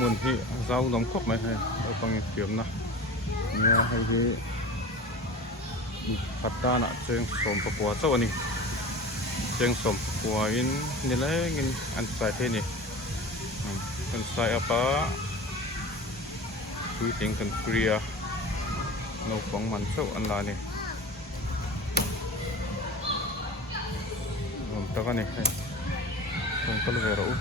muốn thì rau đóng khóc này hay ở bằng kiếm nào nghe hay thì phát ta nè trên sôm bạc quả châu này trên sôm quả inนี่แหละinอันใส่เท่นี่อันใส่apaคือเต็งกันเกลียนกของมันเจ้าอันลานี่ผมตะกันนี่ให้ผมก็เลยรู้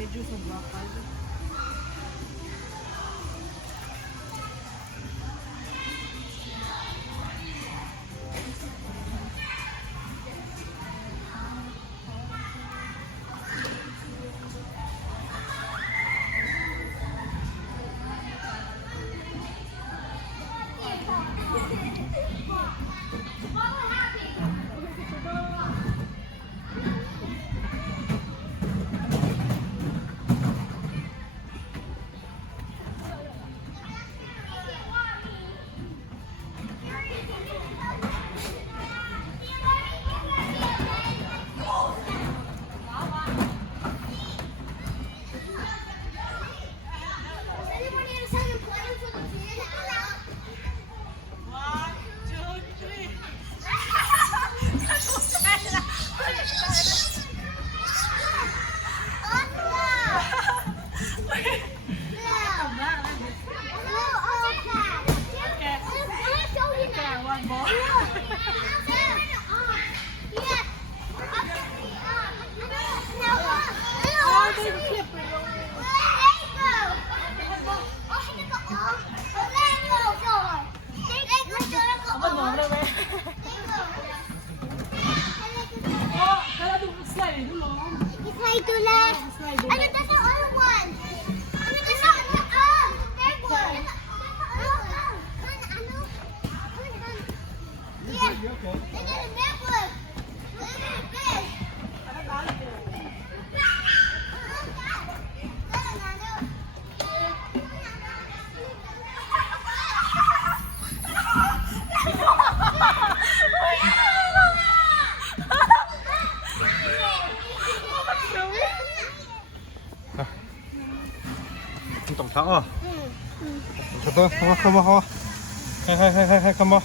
Pediu sobre uma casa. 상어. 저도 come on. Hey, come on.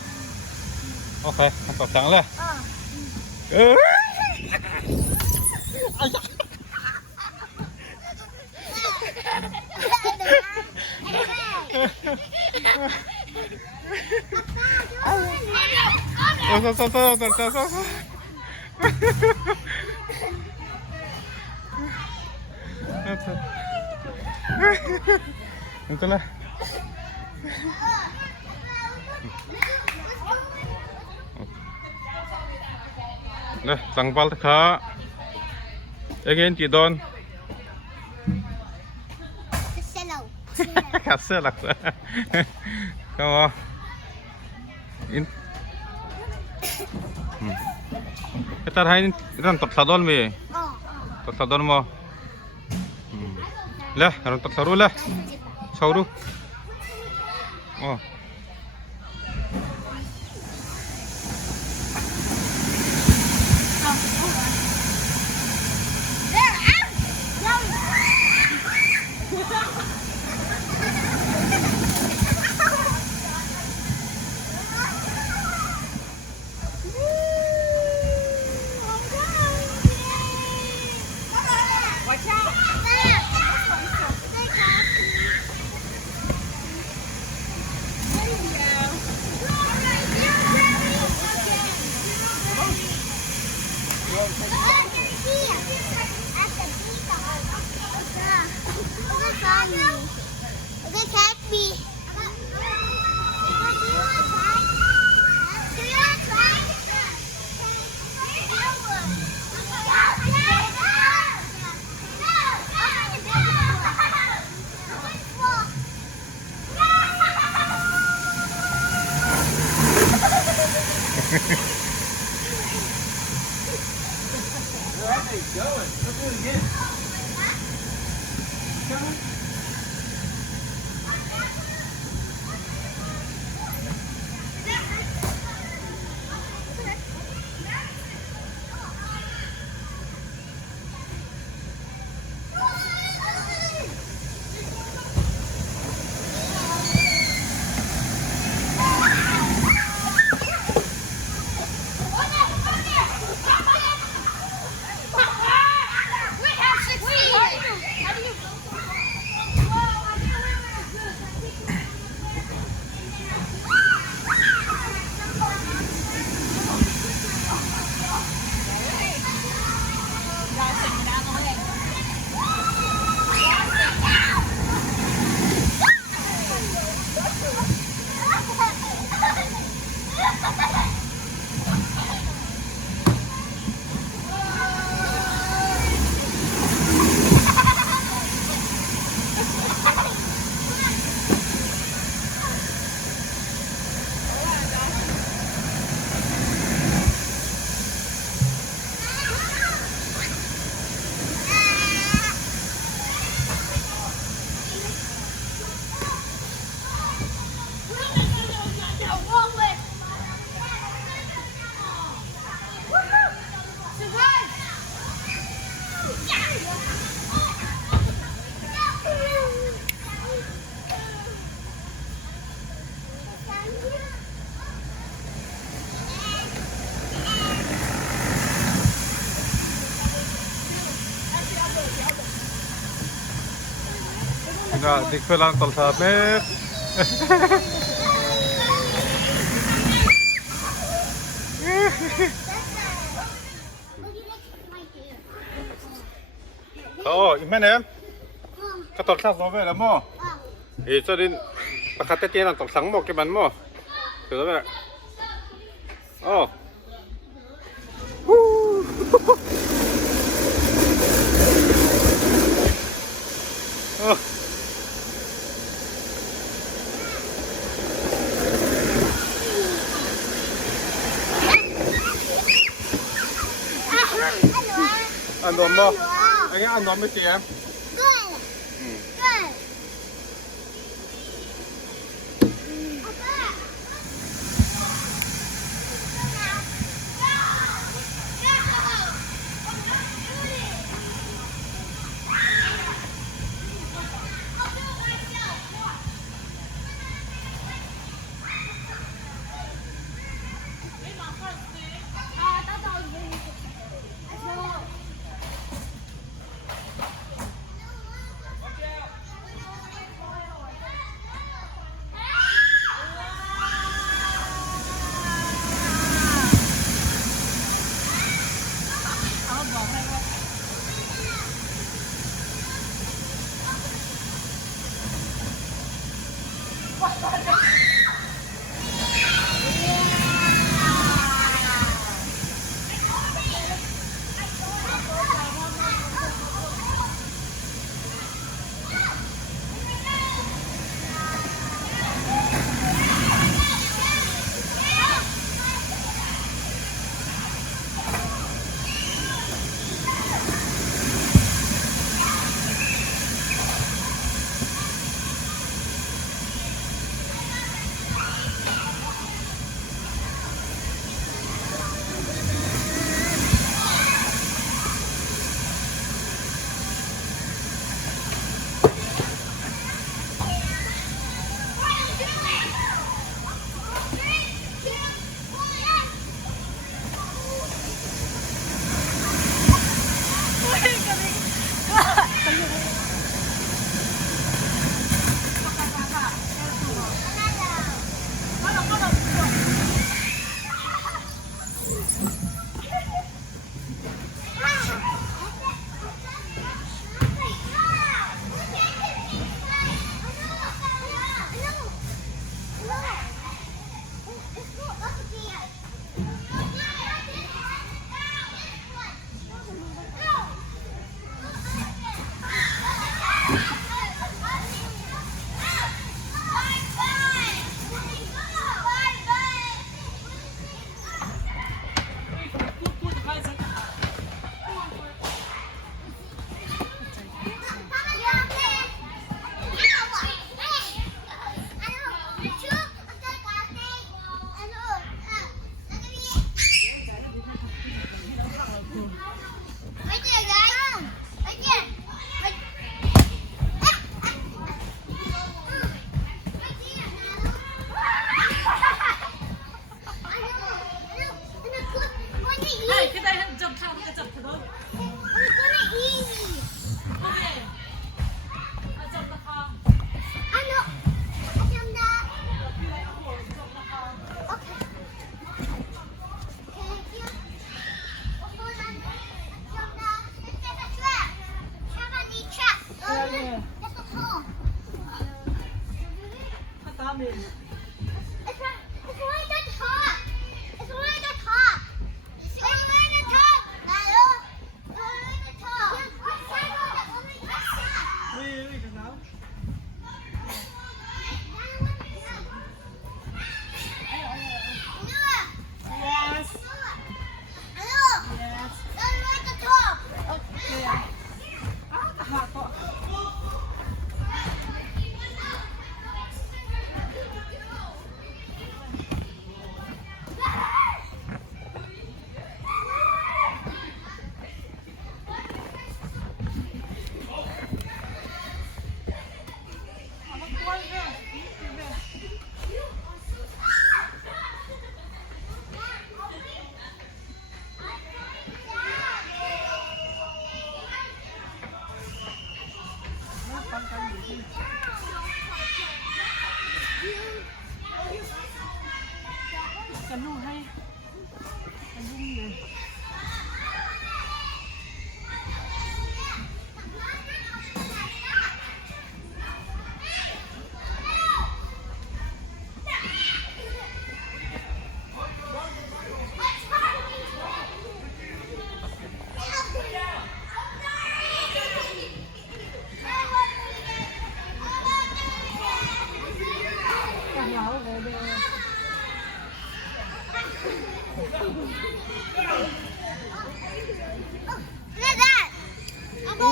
Okay, tập sẵn lên. Sao. Ito lah. Đây, tăng bal khá. Again chị Don. Kasih lah. Come on. In. Kita hari ini top sadon me. Top sadon mo. Lah, orang top saru lah. Sauru. Oh. Enggak, dikpelang tol samet. Iman em. Cái tol sang rồi về là mo. Cho nên bác tết tiên là tol sáng một cái bánh mo. Từ đó về. Ăn ngon không? Anh ấy ăn ngon mấy chị em? บอกให้ว่ากันลูกให้กันลูกเลย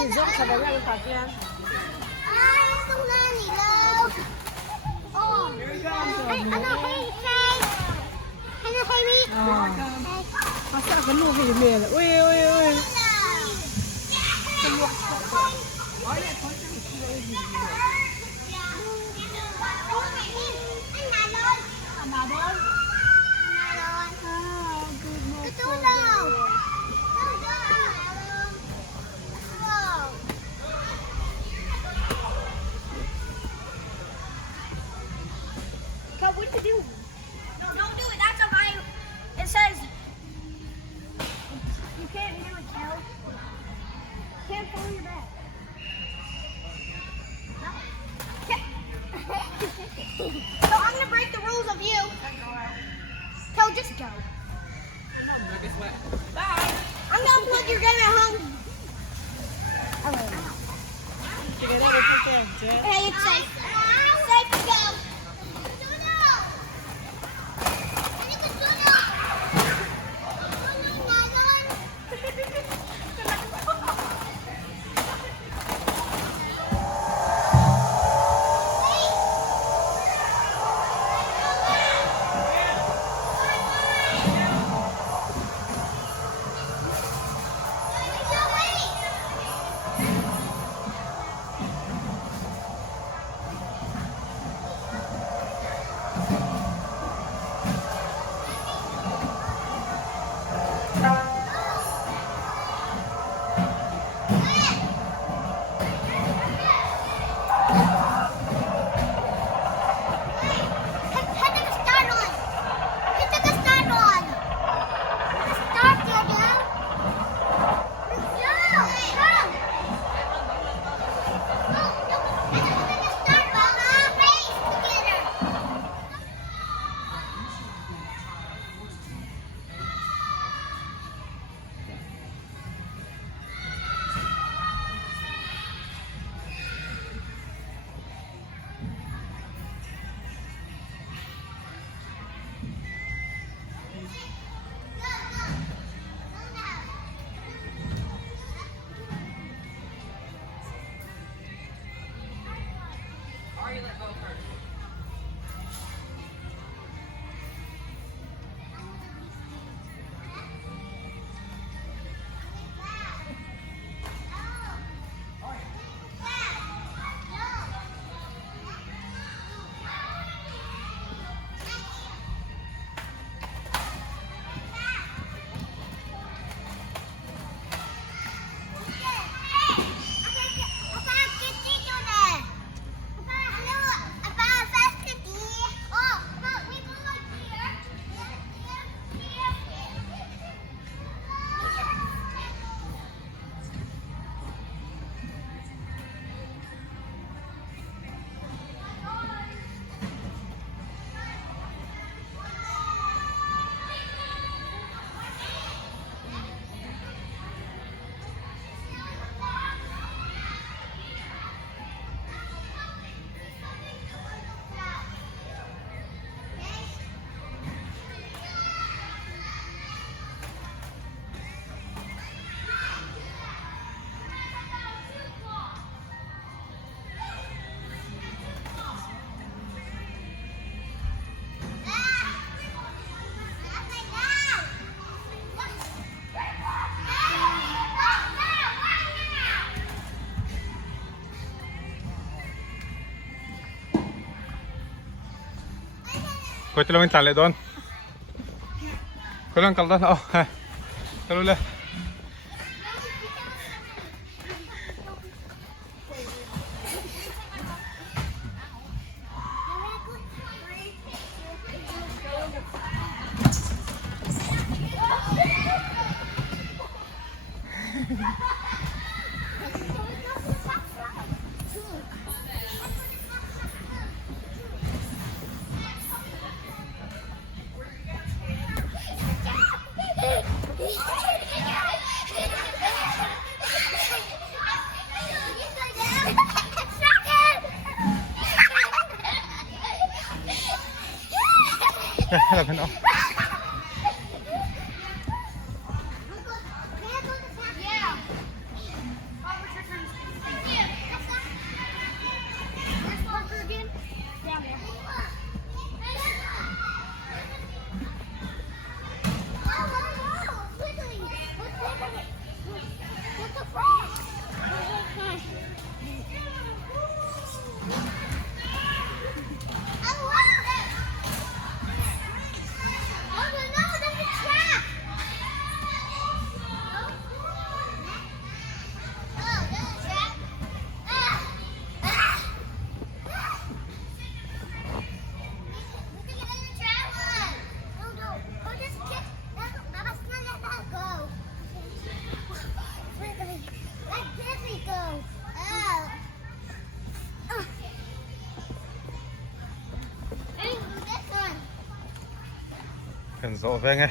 你扔开的那个发片。送到你喽。哦，哎，那黑黑，还那黑咪。啊，他下个路黑面了，喂喂喂。What to do? No, don't do it. That's a fire. It says you can't do it, Kel. Hey, it's safe. Safe to go. Kau tolong minta le don. Kau lang kaldan. Oh, ha. Kalau le. Là bên đó. Cần rộ về ngay.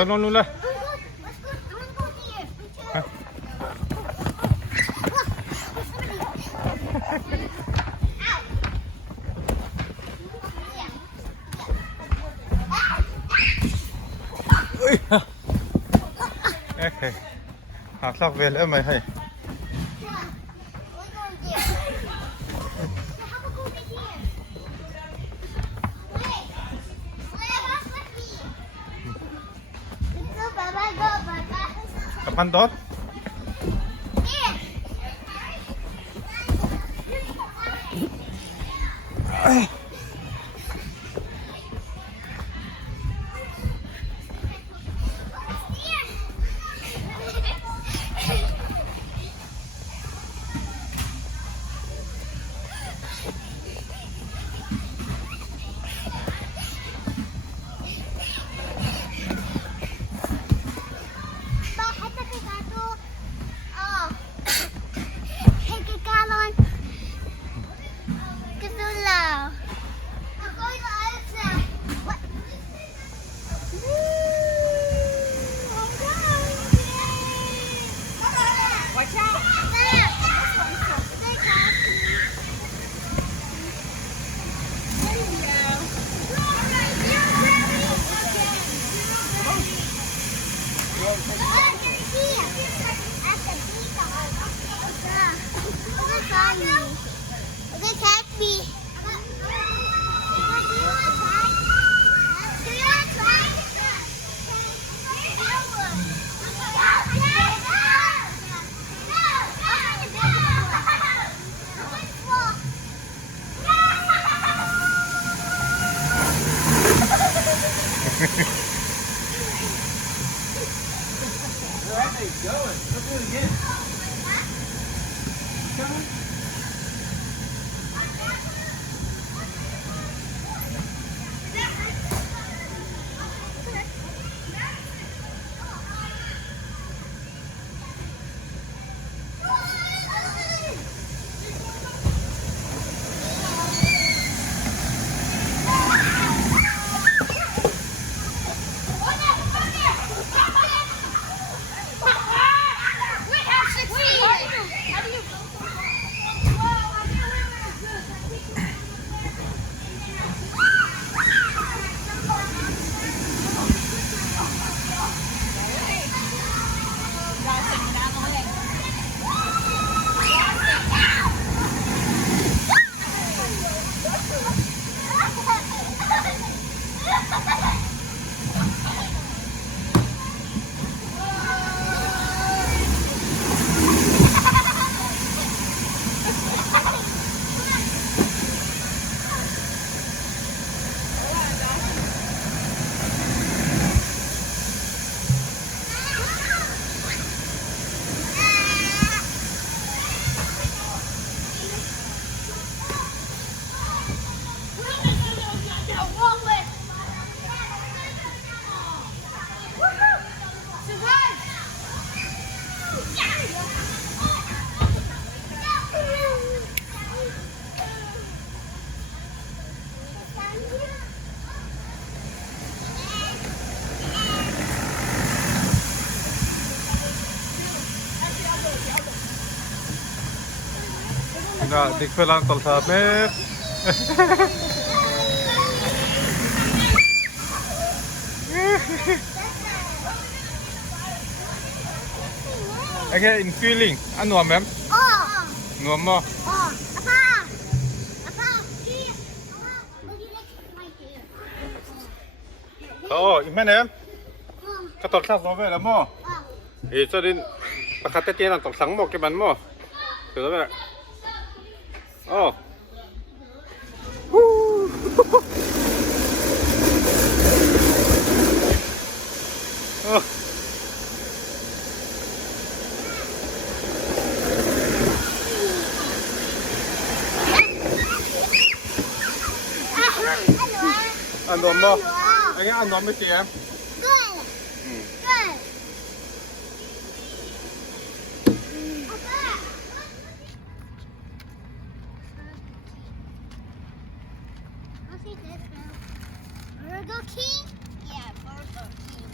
Doon, doon, doon. Let's go. I want to go there. Huh? Ui. Okay. Học sắp về nữa mày hay. Kapan tot? Nggak, dikvelang tol samet. Okay, in feeling. Ano, ma'am? Ano mo? Oo, iman katol sa sobe mo. Isa din pakatetian ang toksang mo, kiban mo. Sobe. Oh. Oh. Ano mo? Ay, ano mo siya? Good. Good. I'll see this now. Burger King? Yeah, Burger King.